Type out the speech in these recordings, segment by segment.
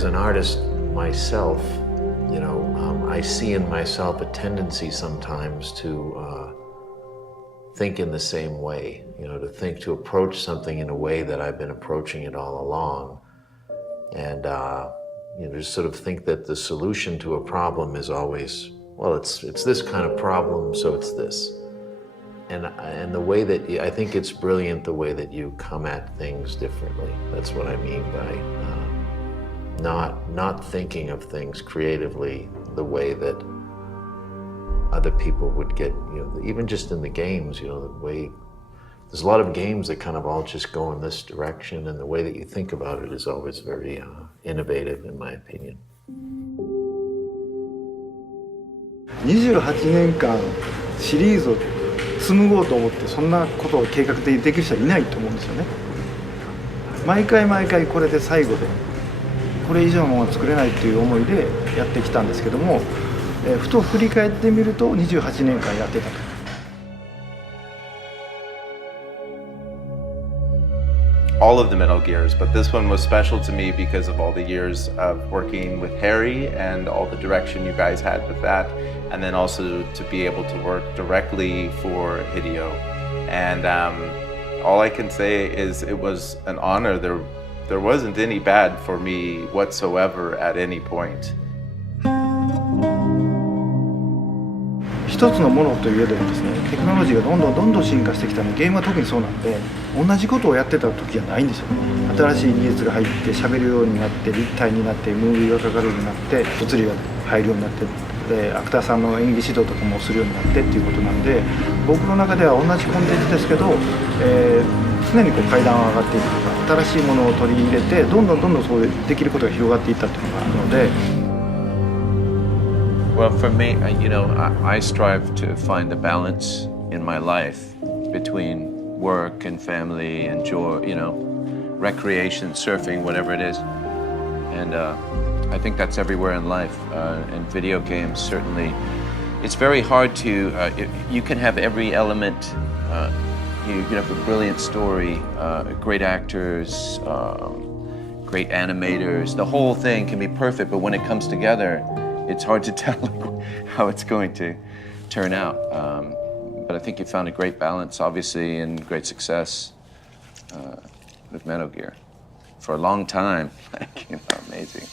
as an artist myself, I see in myself a tendency sometimes to think in the same way, to approach something in a way that I've been approaching it all along. And, just sort of think that the solution to a problem is always, well, it's this kind of problem, so it's this. And the way that, I think it's brilliant the way that you come at things differently. That's what I mean by not thinking of things creatively the way that other people would get, even just in the games, the way, there's a lot of games that kind of all just go in this direction, and the way that you think about it is always very innovative, in my opinion. 28年間シリーズを紡ごうと思ってそんなことを計画的にできる人はいないと思うんですよね。毎回毎回これで最後でこれ以上のものは作れないという思いでやってきたんですけども、ふと振り返ってみると28年間やってたと。All of the Metal Gears, but this one was special to me because of all the years of working with Harry and all the direction you guys had with that, and then also to be able to work directly for Hideo. And all I can say is it was an honor. There wasn't any bad for me whatsoever at any point. 一つのものといえどもですね、テクノロジーがどんどん進化してきたので、ゲームは特にそうなんで、同じことをやってた時じゃないんですよね。新しい技術が入って喋るようになって、立体になって、ムービーがかかるようになって、物理が入るようになって、でアクターさんの演技指導とかもするようになってっていうことなんで、僕の中では同じコンテンツですけど、常に階段を上がっていくとか、新しいものを取り入れて、どんどんそうできることが広がっていったっていうのがあるので。Well, for me, I strive to find a balance in my life between work and family and joy, recreation, surfing, whatever it is. And I think that's everywhere in life. And video games, certainly. It's very hard to, you can have every element. You have a brilliant story, great actors, great animators. The whole thing can be perfect, but when it comes together, it's hard to tell how it's going to turn out. But I think you found a great balance, obviously, and great success with Metal Gear. For a long time, amazing.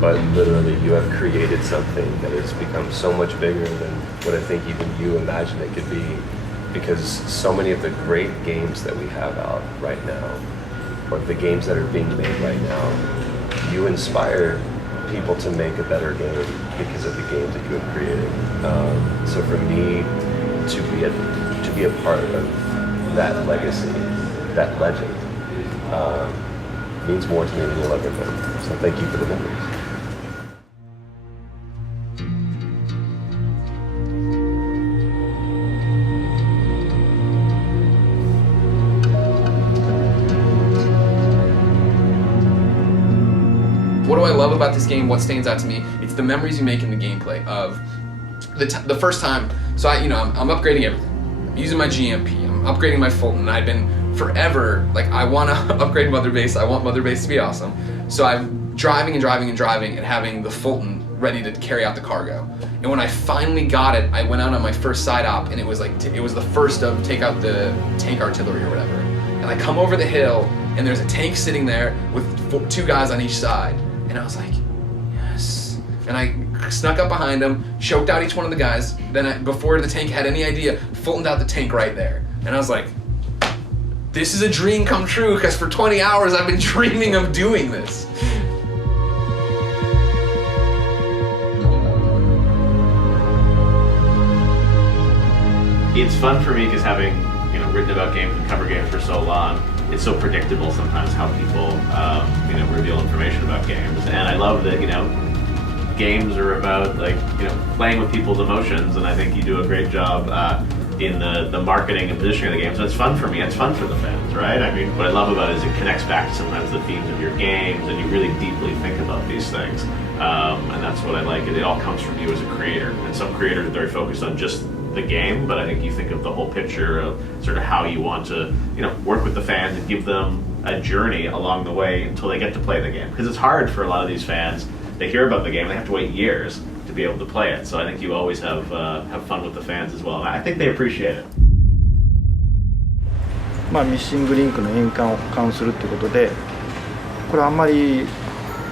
But literally you have created something that has become so much bigger than what I think even you imagined it could be, because so many of the great games that we have out right now, or the games that are being made right now, you inspire people to make a better game because of the games that you have created. So for me to be a part of that legacy, that legend, means more to me than you'll ever know. So thank you for the memories. What do I love about this game? What stands out to me? It's the memories you make in the gameplay of the first time. So I'm upgrading everything. I'm using my GMP. I'm upgrading my Fulton. And I've been forever I want to upgrade Mother Base. I want Mother Base to be awesome. So I'm driving and having the Fulton ready to carry out the cargo. And when I finally got it, I went out on my first side op, and it was the first of take out the tank artillery or whatever. And I come over the hill, and there's a tank sitting there with two guys on each side. And I was like, yes. And I snuck up behind them, choked out each one of the guys. Then before the tank had any idea, Fultoned out the tank right there. And I was like, this is a dream come true, because for 20 hours I've been dreaming of doing this. It's fun for me because having written about games and cover games for so long, it's so predictable sometimes how people reveal information about games, and I love that games are about playing with people's emotions, and I think you do a great job in the marketing and positioning of the games. And it's fun for me, it's fun for the fans, right? I mean, what I love about it is it connects back to sometimes the themes of your games, and you really deeply think about these things. and that's what I like. It all comes from you as a creator. And some creators are very focused on just the game, but I think you think of the whole picture of sort of how you want to, work with the fans and give them a journey along the way until they get to play the game. Because it's hard for a lot of these fans. They hear about the game, they have to wait years to be able to play it. So I think you always have fun with the fans as well. And I think they appreciate it. ミッシングリンクの円環を保管するっていうことで、これはあんまり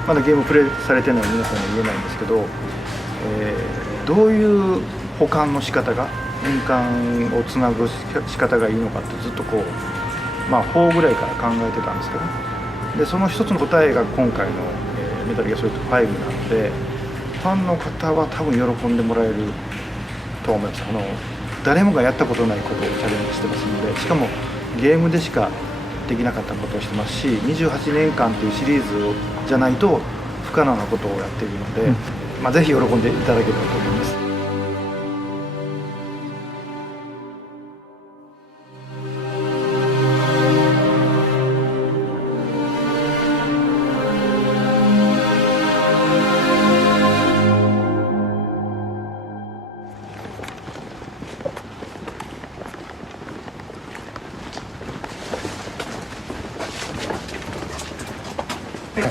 まだゲームプレイされてない皆さんには言えないんですけど、どういう保管の仕方が、円環をつなぐ仕方がいいのかってずっとこう、4ぐらいから考えてたんですけど、でその一つの答えが今回の、メタルギアソリッド5なので、ファンの方は多分喜んでもらえると思います。誰もがやったことないことをチャレンジしてますので、しかもゲームでしかできなかったことをしてますし、28年間というシリーズじゃないと不可能なことをやっているので、ぜひ喜んでいただければと思います。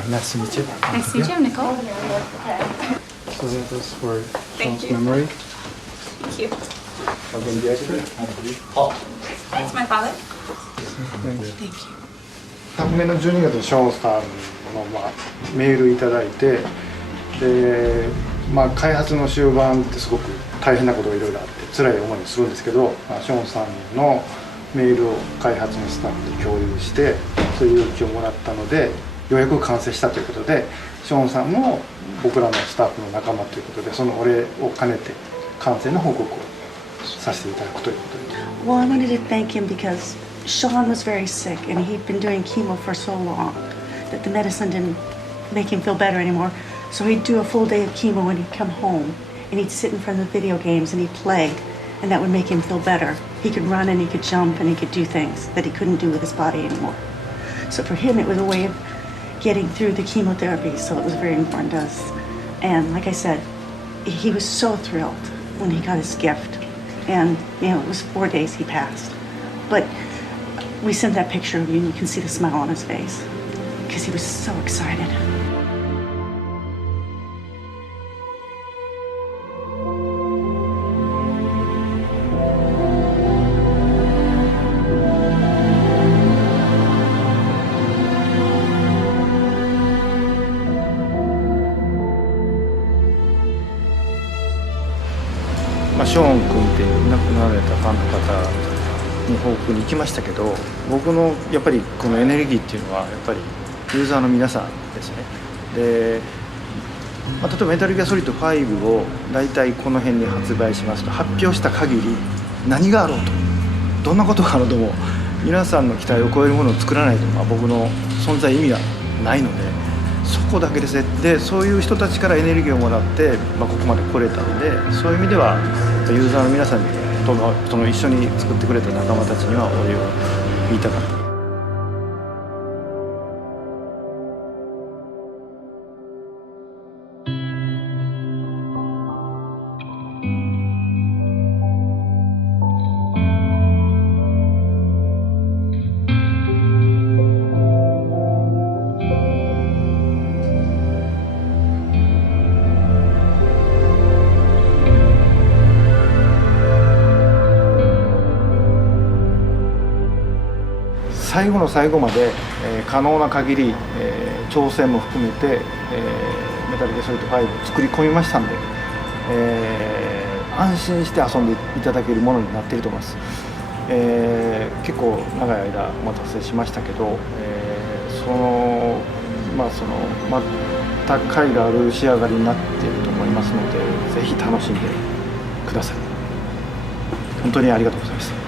Nice to meet you. Nice to meet you, I'm Nicole. So that was for Thank Sean's you. memory. Thank you. Again, the expert. That's my father. Thanks. Thank you. 昨年の12月にショーンさんの、メールいただいて、で、開発の終盤ってすごく大変なことがいろいろあって辛い思いをするんですけど、ショーンさんのメールを開発のスタッフと共有してそういう勇気をもらったので、ようやく完成したということで、ショーンさんも僕らのスタッフの仲間ということで、そのお礼を兼ねて完成の報告をさせていただくということで。Well, I wanted to thank him because Sean was very sick and he'd been doing chemo for so long that the medicine didn't make him feel better anymore. So he'd do a full day of chemo and he'd come home and he'd sit in front of the video games and he'd play, and that would make him feel better. He could run and he could jump and he could do things that he couldn't do with his body anymore. So for him it was a way of getting through the chemotherapy, so it was very important to us. And like I said, he was so thrilled when he got his gift. And it was 4 days he passed. But we sent that picture of you and you can see the smile on his face because he was so excited.ショーン君っていう亡くなられたファンの方に報告に行きましたけど、僕のやっぱりこのエネルギーっていうのはやっぱりユーザーの皆さんですね。で、例えばメタルギアソリッド5を大体この辺に発売しますと、発表した限り何があろうと、どんなことがあろうとも皆さんの期待を超えるものを作らないと、僕の存在意味がないので、そこだけですね。で、そういう人たちからエネルギーをもらって、ここまで来れたので、そういう意味ではユーザーの皆さんと一緒に作ってくれた仲間たちにはお礼を言いたかった。最後の最後まで、可能な限り、挑戦も含めて、メタルギアソリッド5を作り込みましたんで、安心して遊んでいただけるものになっていると思います。結構長い間お待たせしましたけど、また甲斐がある仕上がりになっていると思いますので、ぜひ楽しんでください。本当にありがとうございました。